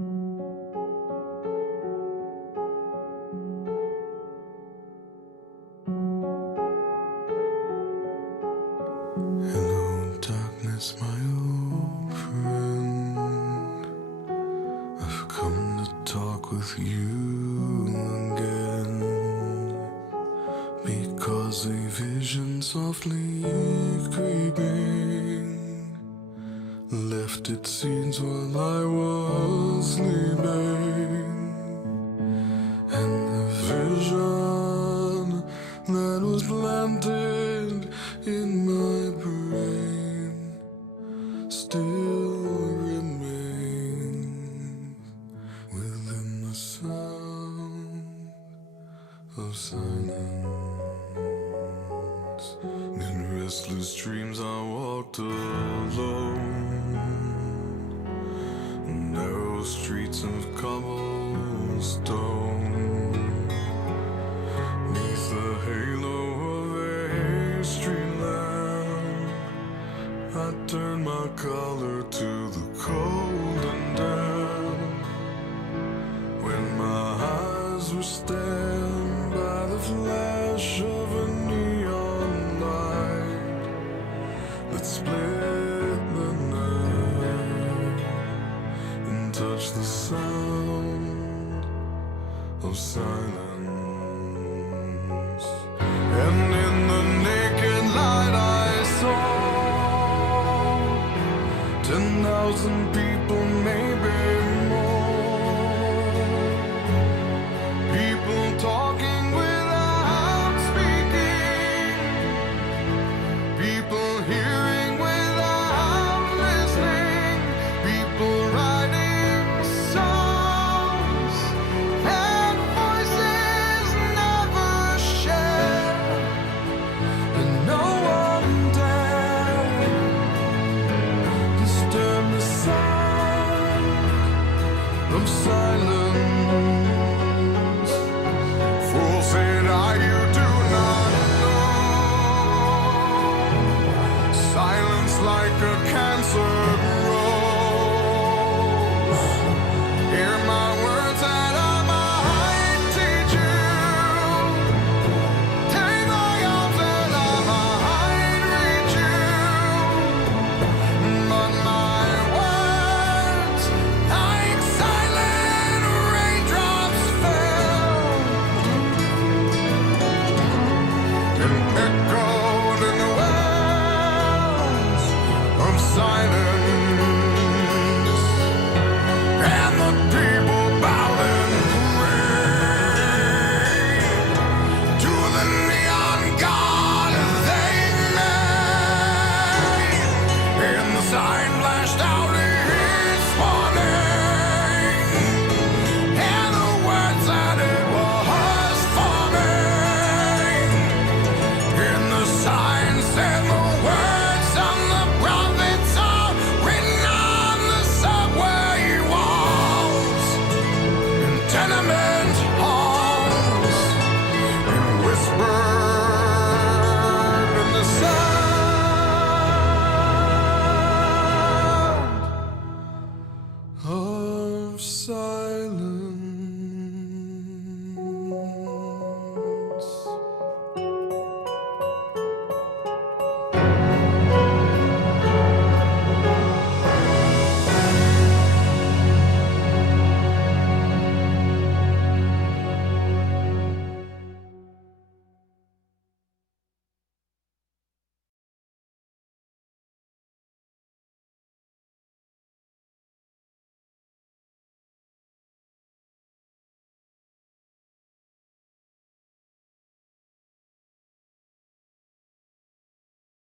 Hello, darkness, my old friend. I've come to talk with you again, because a vision softly creeping left its scenes while I was sleeping, and the vision that was planted in my brain still remains within the sound of silence. In restless dreams I walked alone, narrow streets of cobblestone, neath the halo of a street lamp. I turned my collar to the cold and damp, when my eyes were stabbed by the flash of a neon light that split the night and touched the sound of silence. And in the naked light I saw 10,000 people